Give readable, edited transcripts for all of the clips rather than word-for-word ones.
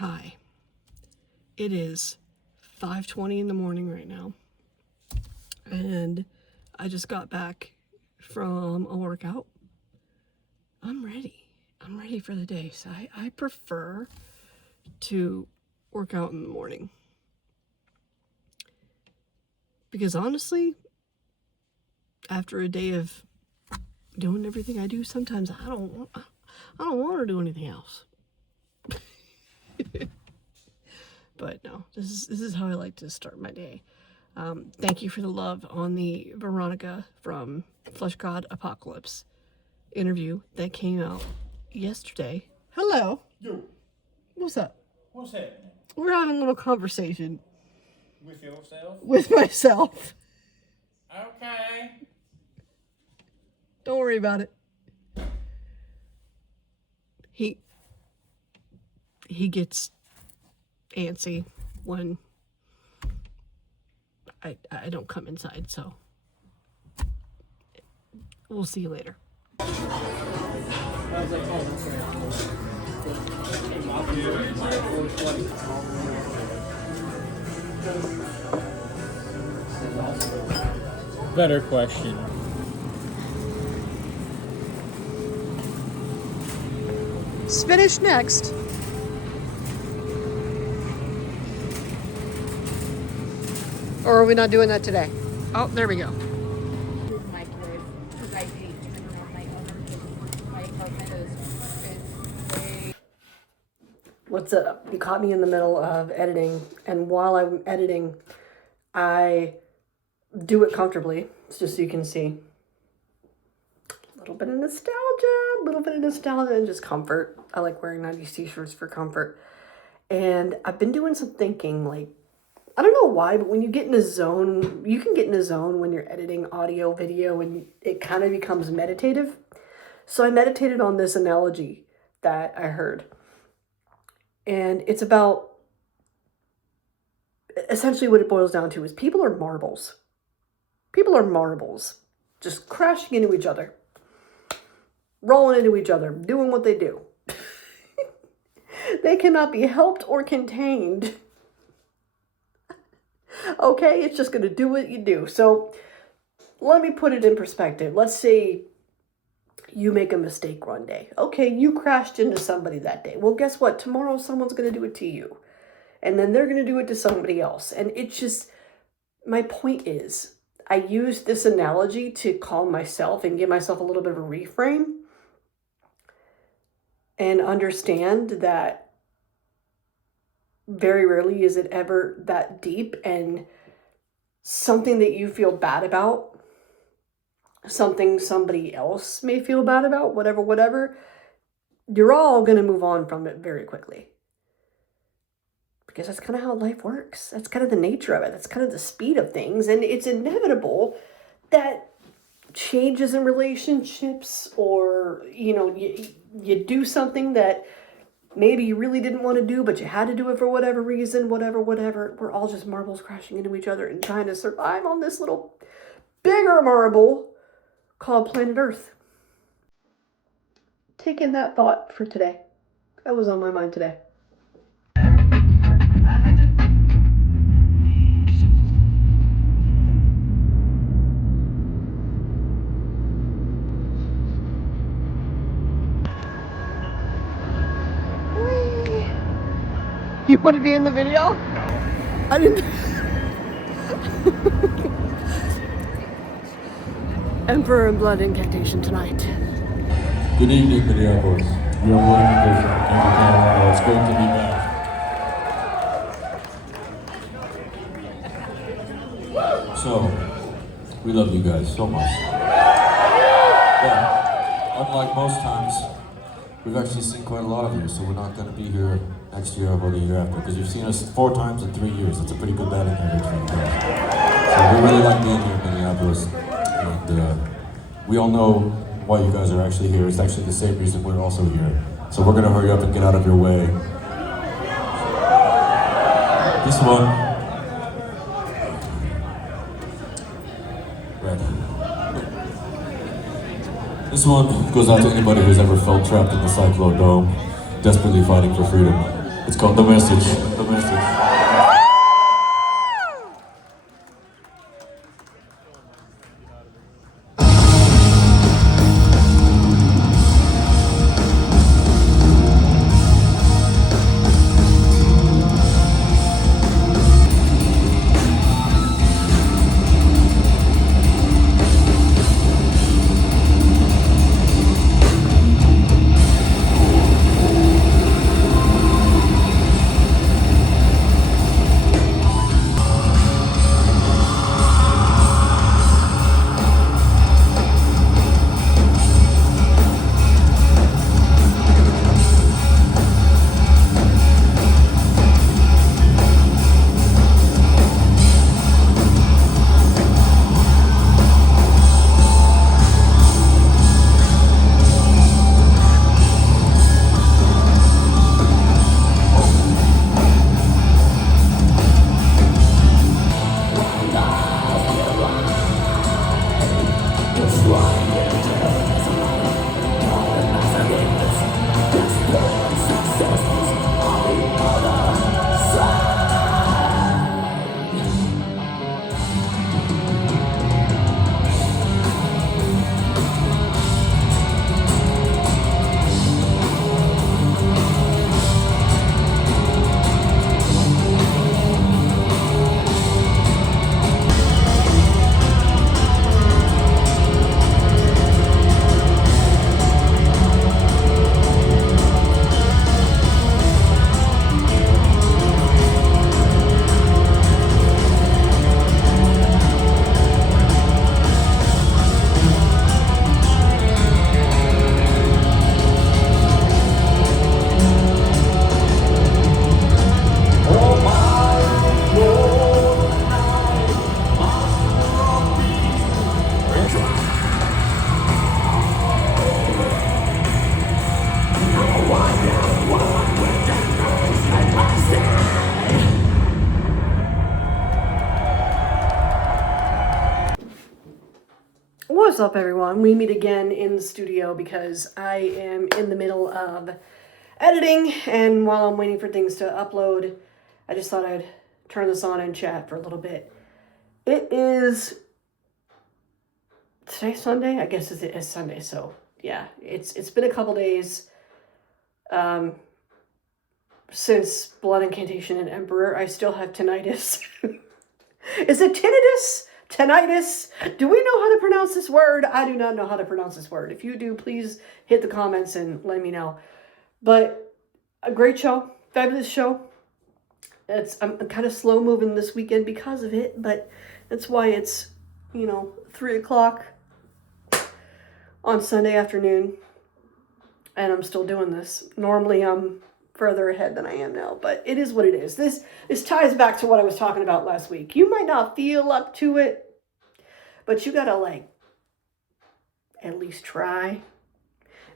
Hi. It is 5:20 in the morning right now, and I just got back from a workout. I'm ready. I'm ready for the day. So I prefer to work out in the morning. Because honestly, after a day of doing everything I do, sometimes I don't want to do anything else. But no, this is how I like to start my day. Thank you for the love on the Veronica from Flesh God Apocalypse interview that came out yesterday. Hello. Yo. What's up? What's happening? We're having a little conversation. With yourself? With myself. Okay. Don't worry about it. He gets antsy when I don't come inside, so we'll see you later. Better question. Spinach next. Or are we not doing that today? Oh, there we go. Microwave because I hate turning around my oven because my apartment is way. What's up? You caught me in the middle of editing, and while I'm editing, I do it comfortably, just so you can see. A little bit of nostalgia, and just comfort. I like wearing 90s t-shirts for comfort. And I've been doing some thinking, like, I don't know why, but when you get in a zone, you can get in a zone when you're editing audio, video, and it kind of becomes meditative. So I meditated on this analogy that I heard. And it's about, essentially what it boils down to is people are marbles. People are marbles, just crashing into each other, rolling into each other, doing what they do. They cannot be helped or contained. Okay, it's just going to do what you do. So let me put it in perspective. Let's say you make a mistake one day. Okay, you crashed into somebody that day. Well, guess what? Tomorrow someone's going to do it to you. And then they're going to do it to somebody else. And it's just, my point is, I use this analogy to calm myself and give myself a little bit of a reframe. And understand that very rarely is it ever that deep, and something that you feel bad about, something somebody else may feel bad about, whatever, you're all going to move on from it very quickly. Because that's kind of how life works. That's kind of the nature of it. That's kind of the speed of things. And it's inevitable that changes in relationships, or, you do something that maybe you really didn't want to do, but you had to do it for whatever reason, whatever. We're all just marbles crashing into each other and trying to survive on this little bigger marble called planet Earth. Taking that thought for today. That was on my mind today. You want to be in the video? No. I didn't. Emperor and Blood Incantation tonight. Good evening, Minneapolis. We are Blood Incantation. Canada. It's great to be back. So, we love you guys so much. But, unlike most times, we've actually seen quite a lot of you, so we're not going to be here next year or the year after, because you've seen us 4 times in 3 years. That's a pretty good batting average for you guys. So we really like being here in Minneapolis, and we all know why you guys are actually here. It's actually the same reason we're also here. So we're going to hurry up and get out of your way. This one. Red. This one goes out to anybody who's ever felt trapped in the Cyclone Dome, desperately fighting for freedom. It's called The Message. The Message. What's up, everyone? We meet again in the studio because I am in the middle of editing, and while I'm waiting for things to upload, I just thought I'd turn this on and chat for a little bit. It is today's Sunday. I guess it is Sunday, so yeah, it's been a couple days since Blood Incantation and Emperor. I still have tinnitus. Is it tinnitus? Tinnitus? Do we know how to pronounce this word? I do not know how to pronounce this word. If you do, please hit the comments and let me know. But a great show, fabulous show. I'm kind of slow moving this weekend because of it, but that's why it's 3 o'clock on Sunday afternoon, and I'm still doing this. Normally I'm further ahead than I am now, but it is what it is. This ties back to what I was talking about last week. You might not feel up to it, but you gotta at least try.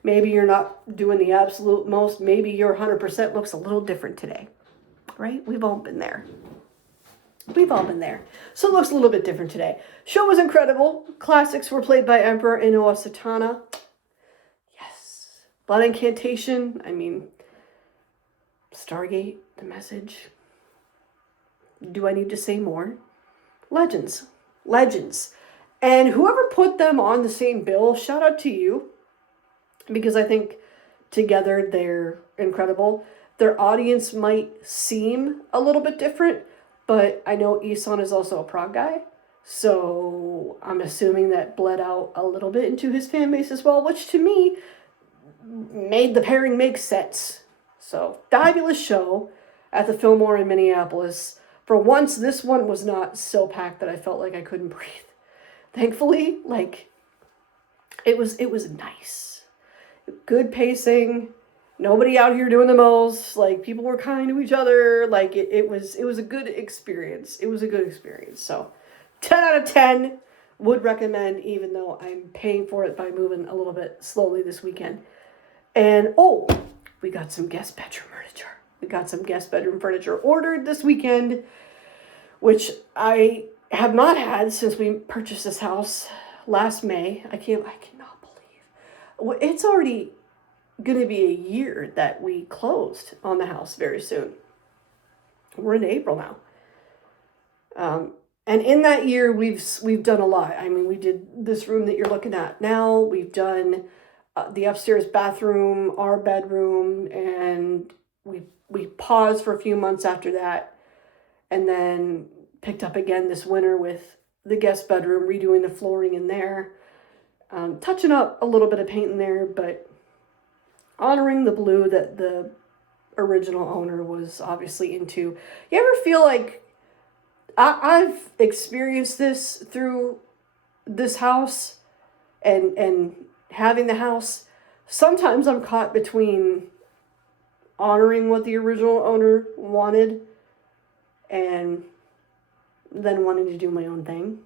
Maybe you're not doing the absolute most. Maybe your 100% looks a little different today, right? We've all been there. So it looks a little bit different today. Show was incredible. Classics were played by Emperor Inoa Satana. Yes. Blood Incantation. I mean, Stargate, The Message. Do I need to say more? Legends. And whoever put them on the same bill, shout out to you. Because I think together they're incredible. Their audience might seem a little bit different, but I know Isan is also a prog guy. So I'm assuming that bled out a little bit into his fan base as well, which to me made the pairing make sense. So, fabulous show at the Fillmore in Minneapolis. For once, this one was not so packed that I felt like I couldn't breathe. Thankfully, it was nice. Good pacing. Nobody out here doing the most. People were kind to each other. It was a good experience. So, 10 out of 10 would recommend, even though I'm paying for it by moving a little bit slowly this weekend. And we got some guest bedroom furniture ordered this weekend, which I have not had since we purchased this house last May. I cannot believe it's already going to be a year that we closed on the house very soon. We're in April now. And in that year, we've done a lot. I mean, we did this room that you're looking at now. We've done the upstairs bathroom, our bedroom, and we paused for a few months after that, and then picked up again this winter with the guest bedroom, redoing the flooring in there, touching up a little bit of paint in there, but honoring the blue that the original owner was obviously into. You ever feel like I've experienced this through this house and having the house? Sometimes I'm caught between honoring what the original owner wanted and then wanting to do my own thing.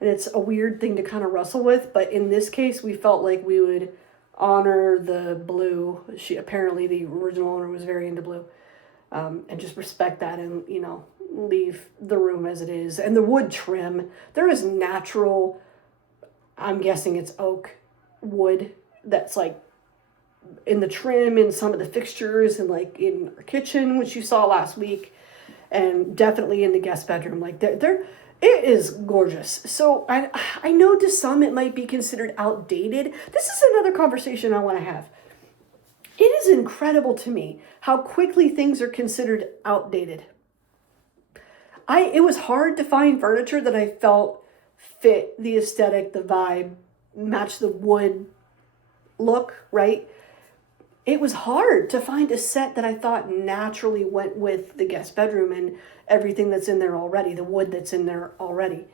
And it's a weird thing to kind of wrestle with, but in this case, we felt like we would honor the blue. Apparently the original owner was very into blue, and just respect that, and leave the room as it is. And the wood trim, there is natural, I'm guessing it's oak wood that's like in the trim, in some of the fixtures, and like in our kitchen, which you saw last week, and definitely in the guest bedroom. Like it is gorgeous. So I know to some it might be considered outdated. This is another conversation I want to have. It is incredible to me how quickly things are considered outdated. It was hard to find furniture that I felt fit the aesthetic, the vibe, match the wood look, right? It was hard to find a set that I thought naturally went with the guest bedroom and everything that's in there already, the wood that's in there already.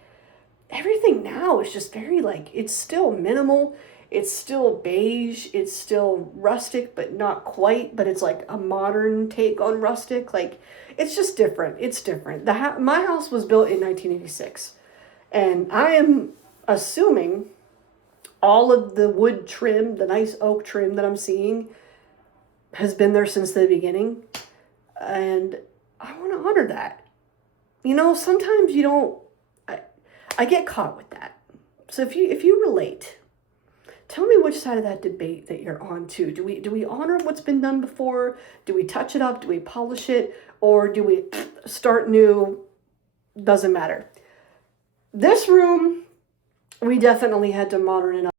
Everything now is just very it's still minimal, it's still beige, it's still rustic, but not quite, but it's like a modern take on rustic. Like, it's just different. It's different. My house was built in 1986, and I am assuming all of the wood trim, the nice oak trim that I'm seeing, has been there since the beginning, and I want to honor that. Sometimes you don't. I get caught with that. So if you relate, tell me which side of that debate that you're on too. Do we honor what's been done before? Do we touch it up? Do we polish it? Or do we start new? Doesn't matter. This room, we definitely had to modern it up.